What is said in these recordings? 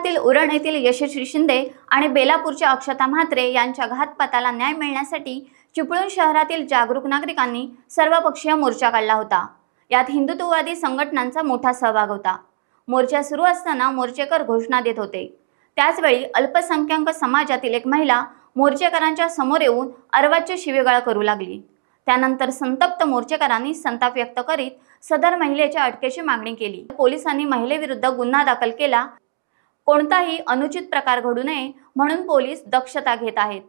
शहरातील उरण येथील यशस्वी शिंदे आणि बेलापूरच्या अक्षता म्हात्रे यांच्या घातपाताला न्याय मिळण्यासाठी चिपळूण शहरातील जागरूक नागरिकांनी सर्वपक्षीय मोर्चा काढला होता। यात हिंदुत्ववादी संघटनांचा मोठा सहभाग होता। मोर्चा सुरू असताना मोर्चेकर घोषणा देत होते। त्याचवेळी अल्पसंख्याक समाजातील एक महिला मोर्चेकरांच्या समोर येऊन अर्वाच्य शिवीगाळ करू लागली। त्यानंतर संतप्त मोर्चेकरांनी संताप व्यक्त करीत सदर महिलेच्या अटकेची मागणी केली। पोलिसांनी महिलेविरुद्ध गुन्हा दाखल केला। कोणताही अनुचित प्रकार घडू नये म्हणून पोलीस दक्षता घेत आहेत।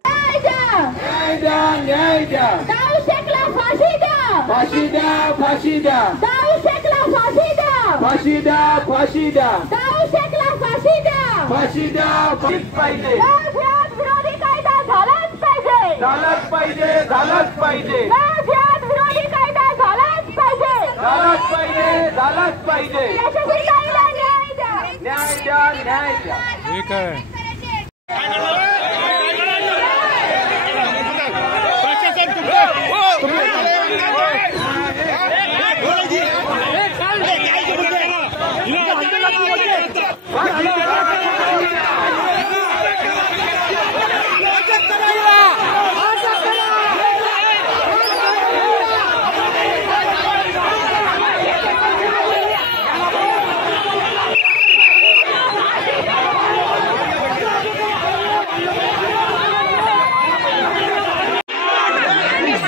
ठीक है।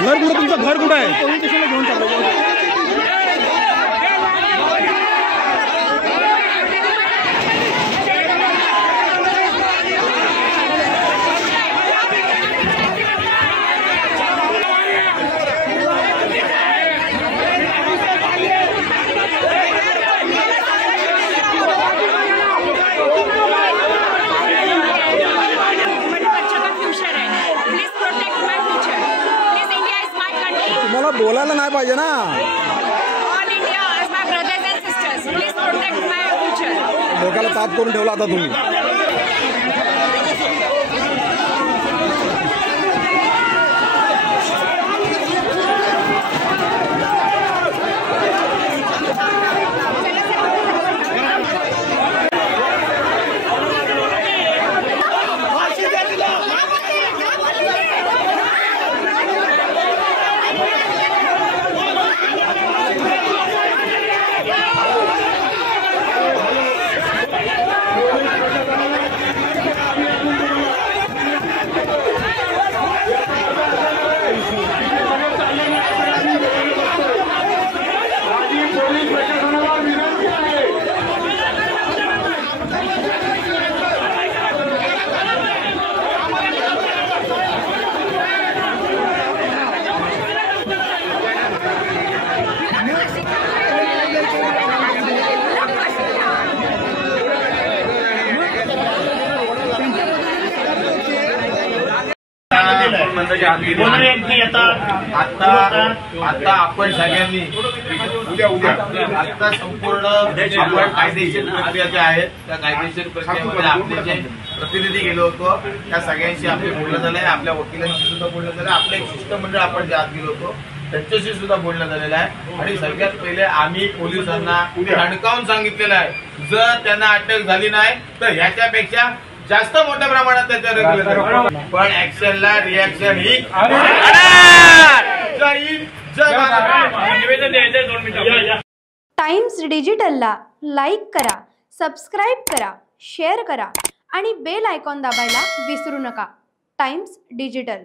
घर कुठे तुमचं घर कुठे आहे? पोलीस स्टेशनला घेऊन चाललो। मला बोलायला नाही पाहिजे ना। All India as my brothers and sisters, please protect my future. डोक्याला ताप करून ठेवला आता तुम्ही। आता आपण सगळ्यांनी आता संपूर्ण कायदेशीर प्रक्रिया ज्या आहेत त्या कायदेशीर प्रक्रियेमध्ये आपले जे प्रतिनिधी गेलो होतो त्या सगळ्यांशी आपले बोलणं झालंय। आपल्या वकिलांशी सुद्धा बोलणं झालंय। आपलं एक शिष्टमंडळ आपण जे आत गेलो होतो त्यांच्याशी सुद्धा बोलणं झालेलं आहे। आणि सगळ्यात पहिले आम्ही पोलिसांना धडकावून सांगितलेलं आहे, जर त्यांना अटक झाली नाही तर ह्याच्यापेक्षा जास्त मोठ्या प्रमाणात त्याच्या पण ऍक्शनला रिॲक्शन ही टाइम्स डिजिटलला लाईक करा, सबस्क्राईब करा, शेअर करा आणि बेल आयकॉन दाबायला विसरू नका। Times digital.